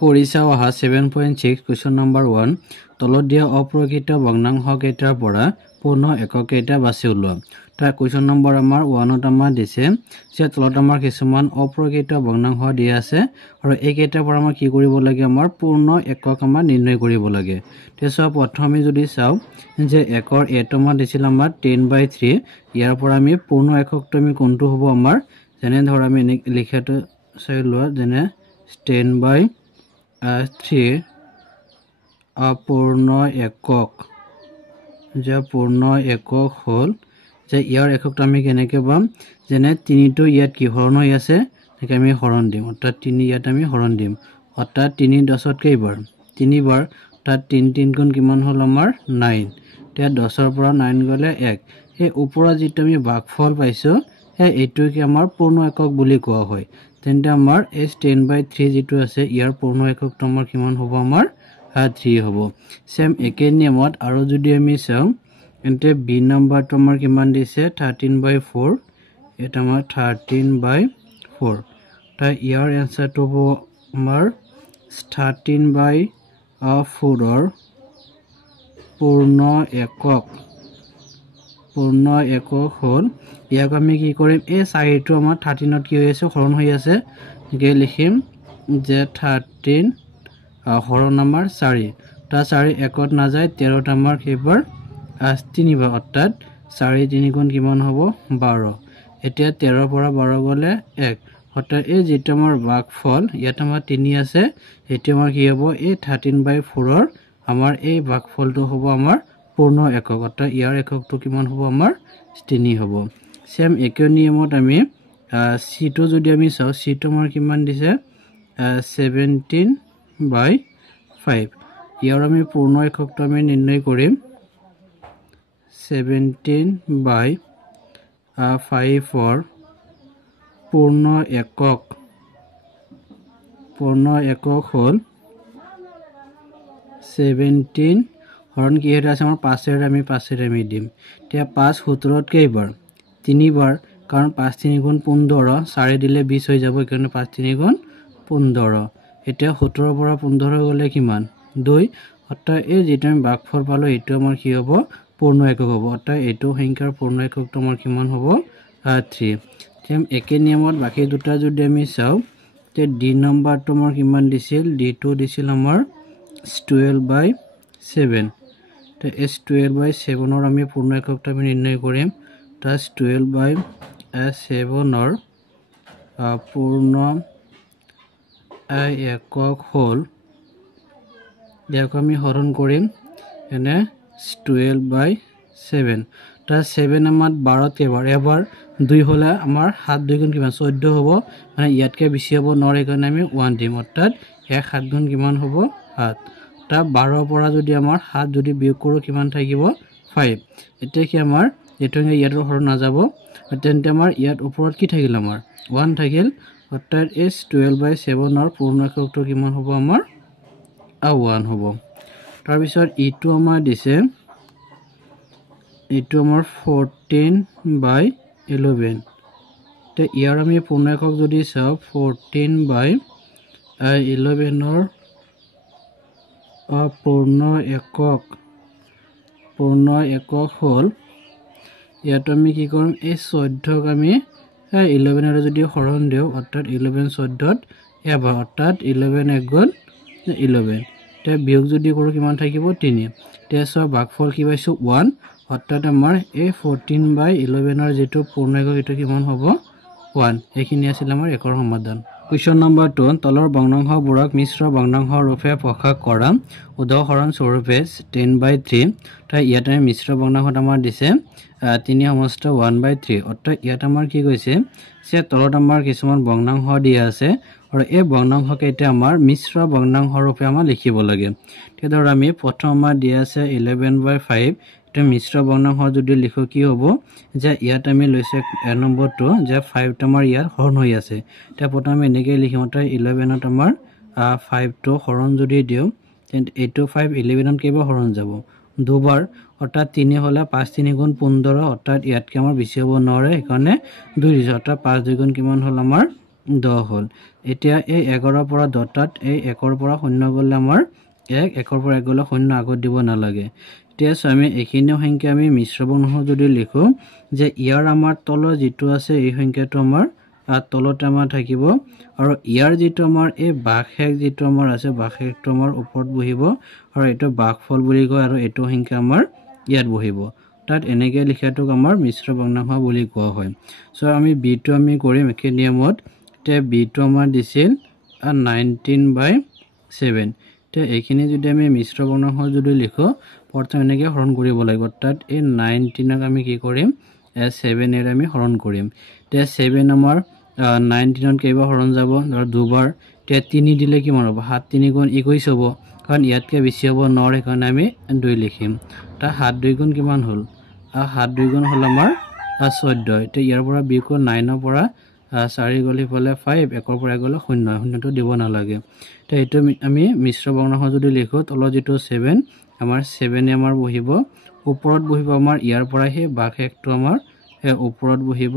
কৰি চাও আহা 7.6 কুৱেশ্যন নম্বৰ 1 তলত দিয়া অপ্ৰকৃত ভগ্নাংশ কেইটাৰ পৰা পূৰ্ণ একক কেইটা বাছি উলিওৱা তাৰ কুৱেশ্যন নম্বৰ আমাৰ 1ত আমাৰ দিছে যে তলত আমাৰ কিছুমান অপ্ৰকৃত ভগ্নাংশ দিয়া আছে আৰু এই কেইটাৰ পৰা আমাৰ কি কৰিব লাগে আমাৰ পূৰ্ণ একক আমাৰ নিৰ্ণয় কৰিব লাগে তেছ প্ৰথমে যদি চাও যে একৰ এটো আমাৰ দিছিল আমাৰ 10/3 ইয়াৰ পৰা আমি পূৰ্ণ এককটো আমি কোনটো হ'ব আমাৰ যেনে ধৰ আমি লিখাটো চাই লোৱা যেনে 10/3 পূৰ্ণ একক যে পূৰ্ণ একক হল যে ইয়াৰ এককটো আমি কেনেকৈ পাম যেনে 3 টো ইয়াত কি হৰণ হৈ আছে তাকে আমি হৰণ দিম অৰ্থাৎ 3 ইয়াত আমি হৰণ দিম অৰ্থাৎ 3 10ত কেইবাৰ 3 বাৰ অৰ্থাৎ 3 গুণ কিমান হল আমাৰ 9 তে 10ৰ পৰা 9 গলে 1 এই ওপৰত যেটো আমি ভাগফল পাইছো এইটো কি আমাৰ পূৰ্ণ একক বুলি কোৱা হয় তেন্তে আমাৰ এই 10/3 যেটো আছে ইয়াৰ পূৰ্ণ এককটো আমাৰ কিমান হ'ব আমাৰ 3 হ'ব সেম একে নিয়মত আৰু যদি আমি চাও এন্তে বি নম্বৰটো আমাৰ কিমান দিছে 13/4 এটা আমাৰ 13/4 তা ইয়াৰ এনসাৰটো হ'ব আমাৰ 13/4 ৰ পূৰ্ণ একক হল ইয়াক আমি কি কৰিম এই 4টো আমাৰ 13ত কি হৈ আছে হৰণ হৈ আছে গে লিখিম যে 13 হৰণ আমাৰ 4 তা 4 একত না যায় 13ত আমাৰ কেইবাৰ 3 বাৰ অৰ্থাৎ 4 3 গুণ কিমান হ'ব 12 এতিয়া 13 পৰা 12 গলে 1 অৰ্থাৎ এই যেটো আমাৰ ভাগফল ইয়াত আমাৰ 3 আছে এটো আমাৰ কি হ'ব এই 13/4 ৰ আমাৰ এই ভাগফলটো হ'ব আমাৰ পূৰ্ণ একক অৰ্থাৎ ইয়াৰ এককটো কিমান হ'ব আমাৰ 3 হ'ব সেম একে নিয়মত আমি সি টো যদি আমি চাও সি টো আমাৰ কিমান দিছে 17/5 ইয়াৰ আমি পূৰ্ণ এককটো আমি নিৰ্ণয় কৰিম 17/5 ৰ পূৰ্ণ একক হল 17 হৰণ কি এটা আছে আমাৰ 5 আমি 5 আমি দিম তে 5 17ত কেইবাৰ 3 বাৰ কাৰণ 5 3 গুণ 15 4 দিলে 20 হৈ যাব কাৰণ 5 3 গুণ 15 এতিয়া 17 পৰা 15 গলে কিমান 2 অৰ্থাৎ এই যেটো আমি ভাগফল পালো এটো আমাৰ কি হ'ব পূৰ্ণ একক হ'ব অৰ্থাৎ এটো সংখ্যাৰ পূৰ্ণ এককটো আমাৰ কিমান হ'ব 3 তেম একে নিয়মত বাকি দুটা যদি আমি চাও তে ডি নম্বৰটো আমাৰ কিমান দিছিল ডি টো দিছিল আমাৰ 12/7 তে এস 12/7 ৰ আমি পূৰ্ণ এককটো আমি নিৰ্ণয় কৰিম তাস 12/7 ৰ পূৰ্ণ একক হল ইয়াক আমি হৰণ কৰিম এনে 12/7 তা 7 আমাৰ 12 কেবাৰ এবাৰ 2 হলে আমাৰ 7 2 গুণ কিমান 14 হ'ব মানে ইয়াতকে বেছি হ'ব নৰে কাৰণে আমি 1 দিম অৰ্থাৎ 1 7 গুণ কিমান হ'ব 7 তা 12 পৰা যদি আমাৰ 7 যদি বিয়োগ কৰো কিমান থাকিব 5 এতিয়া কি আমাৰ এটো ইয়াৰ হৰণ না যাব তেন্তে আমাৰ ইয়াত ওপৰত কি থাকিল আমাৰ 1 থাকিল অৰ্থাৎ এস 12/7 ৰ পূৰ্ণ এককটো কিমান হ'ব আমাৰ 1 হ'ব তাৰ পিছত ইটো আমাৰ দিছে ইটো আমাৰ 14/11 তে ইয়াৰ আমি পূৰ্ণ একক যদি চাও 14/11 ৰ পূৰ্ণ একক হল ইয়াত আমি কি কৰিম এই 14 ক আমি 11 ৰ যদি হৰণ দিও অৰ্থাৎ 11 14ত এবাৰ অৰ্থাৎ 11 1 গুণ 11 তে বিয়োগ যদি কৰো কিমান থাকিব 3 তে সব ভাগফল কি পাইছো 1 অৰ্থাৎ আমাৰ এই 14/11 ৰ যেটো পূৰ্ণ একক এটো কিমান হ'ব 1 এইখিনি আছিল আমাৰ একৰ সমাধান কুৱেশ্যন নম্বৰ 2 তলৰ ভগ্নাংশবোৰক মিশ্ৰ ভগ্নাংশ ৰূপে প্ৰকাশ কৰা উদাহৰণ স্বৰূপে 10/3 তা ইয়াত আমি মিশ্ৰ ভগ্নাংশত আমাৰ দিছে 3 সমস্ত 1/3 অৰ্থাৎ ইয়াত আমাৰ কি কৈছে যে তলত আমাৰ কিছুমান ভগ্নাংশ দিয়া আছে আৰু এই ভগ্নাংশ কেইটা আমাৰ মিশ্ৰ ভগ্নাংশ ৰূপে আমাৰ লিখিব লাগে তে ধৰ আমি প্ৰথম আমাৰ দিয়া আছে 11/5 এটা মিশ্ৰ ভগ্নাংশ যদি লিখো কি হ'ব যে ইয়াত আমি লৈছে নম্বৰটো যে 5 টো আমাৰ ইয়াত হৰণ হৈ আছে তে প্ৰথমে এনেকৈ লিখিম অৰ্থাৎ 11 ত আমাৰ 5 টো হৰণ যদি দিও তেন্তে 5 11 ত কেইবাৰ হৰণ যাব দুবাৰ অৰ্থাৎ 3 হলে 5 3 গুণ 15 অৰ্থাৎ ইয়াতকে আমাৰ বেছি হ'ব নোৱাৰে সেইকাৰণে 2 দিছে অৰ্থাৎ 5 2 গুণ কিমান হল আমাৰ 10 হল এতিয়া এই 11 পৰা 10 তাত এই 1 পৰা 0 গলে আমাৰ 1 1 পৰা 1 গলে 0 আগত দিব নালাগে এতিয়া আমি এইখিনি সংখ্যা আমি মিশ্ৰ বৰ্ণহ যদি লিখো যে ইয়াৰ আমাৰ তলৰ যেটো আছে এই সংখ্যাটো আমাৰ তলত আমাৰ থাকিব আৰু ইয়াৰ যেটো আমাৰ এই ভাগশেষ যেটো আমাৰ আছে ভাগশেষটো আমাৰ ওপৰত বহিব আৰু এটো ভাগফল বুলি কয় আৰু এটো সংখ্যা আমাৰ ইয়াত বহিব তাত এনেকৈ লিখাটোক আমাৰ মিশ্ৰ ভগ্নাংশ বুলি কোৱা হয় সো আমি b টো আমি কৰিম একে নিয়মত তে b টো আমাৰ দিছিল 19/7 তে এইখিনি যদি আমি মিশ্ৰ ভগ্নাংশ যদি লিখো প্ৰথমে এনেকৈ হৰণ কৰিব লাগিব তাত এই 19ক আমি কি কৰিম 7 এৰ আমি হৰণ কৰিম তে 7 আমাৰ 19ত কেইবা হৰণ যাব ধৰ দুবাৰ তে 3 দিলে কিমান হ'ব 7 3 গুণ 21 হ'ব কাৰণ ইয়াতকে বেছি হ'ব নৰে কাৰণে আমি 2 লিখিম তা 7 2 গুণ কিমান হ'ল 7 2 গুণ হল আমাৰ 14 তে ইয়াৰ পৰা b কো 9 ৰ পৰা 4 গলি ফলে 5 1 ৰ পৰা গলে 0 0টো দিব নালাগে তে এটো আমি মিশ্ৰ ভগ্নাংশ যদি লিখো তলত যেটো 7 আমাৰ 7 আমাৰ বহিব ওপৰত বহিব আমাৰ ইয়াৰ পৰা হে ভাগশেষটো আমাৰ ওপৰত বহিব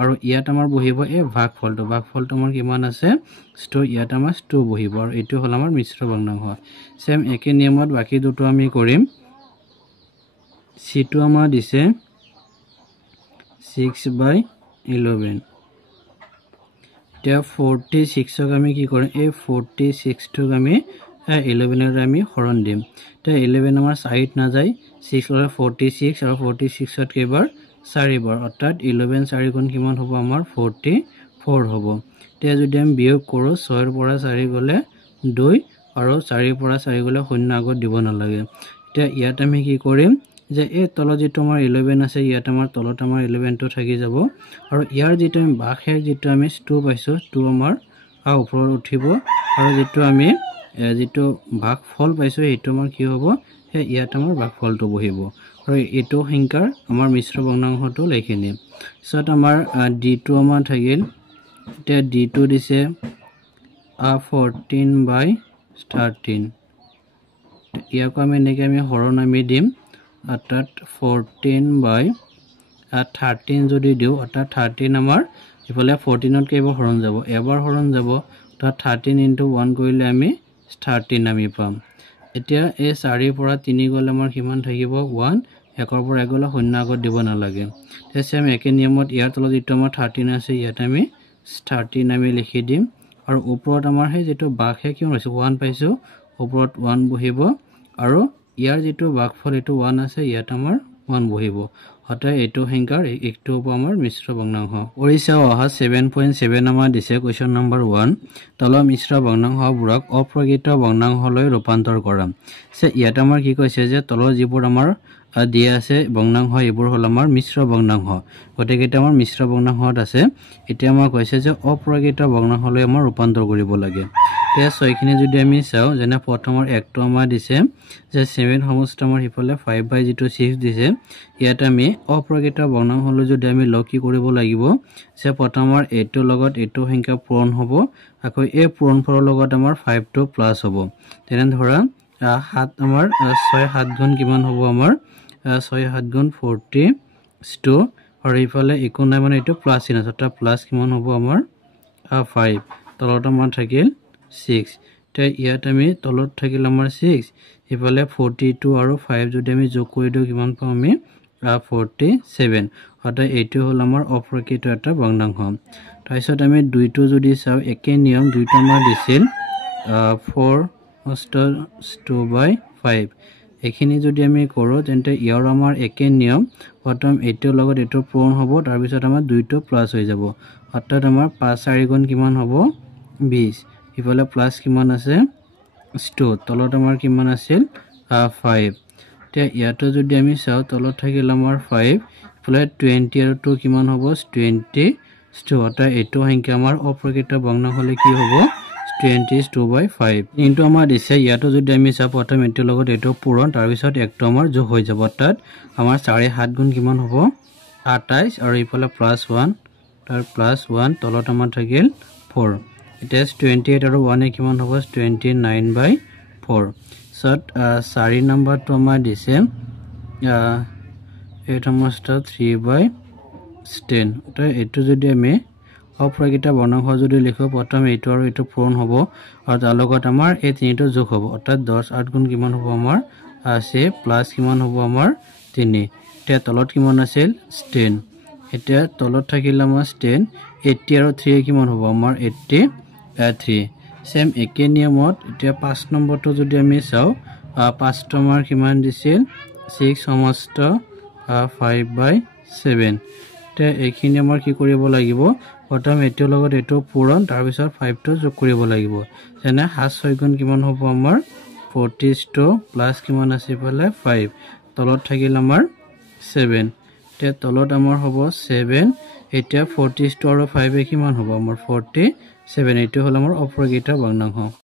আৰু ইয়াত আমাৰ বহিব এই ভাগফলটো আমাৰ কিমান আছে sto ইয়াত আমাৰ sto বহিব আৰু এটো হল আমাৰ মিশ্ৰ ভগ্নাংশ সেম একে নিয়মত বাকি দুটো আমি কৰিম c টো আমাৰ দিছে 6/11 তে 46ক আমি কি কৰিম এই 46টোক আমি 11 এৰ আমি হৰণ দিম তে 11 আমাৰ সাইড না যায় 6 ললে 46 আৰু 46ত কেবাৰ 4 বাৰ অৰ্থাৎ 11 4 গুণ কিমান হ'ব আমাৰ 44 হ'ব তে যদি আমি বিয়োগ কৰো 6 ৰ পৰা 4 গলে 2 আৰু 4 ৰ পৰা 4 গলে 0 আগত দিব নালাগে তে ইয়াত আমি কি কৰিম যে এই তলত যেটো আমাৰ 11 আছে ইয়াত আমাৰ তলত আমাৰ 11 টো থাকি যাব আৰু ইয়াৰ যেটো আমি ভাগশেষ যেটো আমি 2 পাইছো 2 আমাৰ ওপৰত উঠিব আৰু যেটো আমি যেটো ভাগফল পাইছো এটো আমাৰ কি হ'ব ইয়াত আমাৰ ভাগফলটো বহিব আৰু এটো সংখ্যাৰ আমাৰ মিশ্ৰ ভগ্নাংশটো লিখিনি সত আমাৰ d টো আমাৰ থাকিল তে d টো দিছে 14/13 ইয়াক আমি এনেকৈ আমি হৰণ আমি দিম অৰ্থাৎ 14/13 যদি দিও অৰ্থাৎ 13 আমাৰ ইফালে 14ত কেইবা হৰণ যাব এবাৰ হৰণ যাব অৰ্থাৎ 13 * 1 কৰিলে আমি 13 আমি পাম এতিয়া এই 4 পৰা 3 গলে আমাৰ কিমান থাকিব 1 1 ৰ পৰা 1 গলে 0 আগত দিব নালাগে তেছে আমি একে নিয়মত ইয়াৰ তলত যেটো আমাৰ 13 আছে ইয়াত আমি 13 আমি লিখি দিম আৰু ওপৰত আমাৰ হে যেটো ভাগশেষ কিমান হৈছে 1 পাইছো ওপৰত 1 বহিব আৰু ইয়াৰ যেটো ভাগফল এটো 1 আছে ইয়াত আমাৰ 1 বহিব অৰ্থাৎ এটো সংখ্যাৰ একটো হ'ব আমাৰ মিশ্ৰ ভগ্নাংশ ওড়িশা অহা 7.7 আমাৰ দিছে কোৱেশ্চন নম্বৰ 1 তলৰ মিশ্ৰ ভগ্নাংশবোৰক অপ্ৰকৃত ভগ্নাংশলৈ ৰূপান্তৰ কৰা সে ইয়াত আমাৰ কি কৈছে যে তলৰ যিবোৰ আমাৰ দিয়া আছে ভগ্নাংশ এবোৰ হল আমাৰ মিশ্ৰ ভগ্নাংশ গটেকেটা আমাৰ মিশ্ৰ ভগ্নাংশত আছে এতিয়া আমাৰ কৈছে যে অপ্ৰকৃত ভগ্নাংশলৈ আমাৰ ৰূপান্তৰ কৰিব লাগে তে সৈখিনি যদি আমি চাও যেনে প্ৰথমৰ একটো আমাৰ দিছে যে 7 সমষ্টি আমাৰ হিফালে 5/6 দিছে ইয়াত আমি অপ্ৰকৃত ভগ্নাংশলৈ যদি আমি লগ কি কৰিব লাগিব যে প্ৰথমৰ এটো লগত এটো সংখ্যা পূৰণ হ'ব আকৌ এই পূৰণফলৰ লগত আমাৰ 5 টো প্লাস হ'ব তেনে ধৰা 7 আমাৰ 6 7 গুণ কিমান হ'ব আমাৰ 6 7 গুণ 42 আৰু ইফালে একো নাই মানে এটো প্লাস চিন আছে তা প্লাস কিমান হ'ব আমাৰ 5 তলত আমাৰ থাকিল 6 তে ইয়াত আমি তলত থাকিল আমাৰ 6 ইফালে 42 আৰু 5 যদি আমি যোগ কৰি দিও কিমান পাম আমি 47 অৰ্থাৎ এইটো হল আমাৰ অপ্ৰকৃত এটা ভগ্নাংশ তাৰপিছত আমি দুইটো যদি চাও একে নিয়ম দুইটো আমাৰ দিছিল 4/2/5 এখিনি যদি আমি কৰো তেন্তে ইয়াৰ আমাৰ একে নিয়ম প্ৰথম এটো লগত এটো পূৰণ হ'ব তাৰ পিছত আমাৰ দুইটো প্লাস হৈ যাব অৰ্থাৎ আমাৰ 5 4 গুণ কিমান হ'ব 20 ইফালে প্লাস কিমান আছে 2 তলত আমাৰ কিমান আছিল 5 তে ইয়াটো যদি আমি চাও তলত থাকিল আমাৰ 5 ইফালে 20 আৰু 2 কিমান হ'ব 20 অৰ্থাৎ এটো সংখ্যা আমাৰ অপ্ৰকৃত ভগ্নাংশলৈ কি হ'ব 22/5 ইনটো আমাৰ দিছে ইয়াটো যদি আমি চাও প্ৰথম এটো লগত এটো পূৰণ তাৰ পিছত একটো আমাৰ যোগ হৈ যাব অৰ্থাৎ আমাৰ 7.5 গুণ কিমান হ'ব 28 আৰু ইফালে +1 তাৰ +1 তলত আমাৰ থাকিল 4 এটা 28 আৰু 1 এ কিমান হ'ব 29/4 সত 4 নম্বৰটো আমাৰ দিছে 8 সমষ্টি 3/10 তো এটো যদি আমি অপ্ৰকৃত বৰ্ণাংশ যদি লিখো প্ৰথম এইটো আৰু এইটো পূৰণ হ'ব আৰু তাৰ লগত আমাৰ এই তিনিটো যোগ হ'ব অৰ্থাৎ 10 8 গুণ কিমান হ'ব আমাৰ আছে প্লাস কিমান হ'ব আমাৰ 3 এতিয়া তলত কিমান আছিল 10 এতিয়া তলত থাকিল আমাৰ 10 80 আৰু 3 কিমান হ'ব আমাৰ 83 সেম একে নিয়মত এতিয়া 5 নম্বৰটো যদি আমি চাও 5 টো আমাৰ কিমান দিছিল 6 সমস্ত 5/7 তে এইখিনি আমাৰ কি কৰিব লাগিব প্ৰথম এটোৰ লগত এটো পূৰণ তাৰ পিছত 5 টো যোগ কৰিব লাগিব যেনে 7 6 গুণ কিমান হ'ব আমাৰ 42 প্লাস কিমান আছে ফালে 5 তলত থাকিল আমাৰ 7 তে তলত আমাৰ হ'ব 7 এতিয়া 42 আৰু 5 এ কিমান হ'ব আমাৰ 47 এটো হল আমাৰ অপ্ৰকৃত ভগ্নাংশ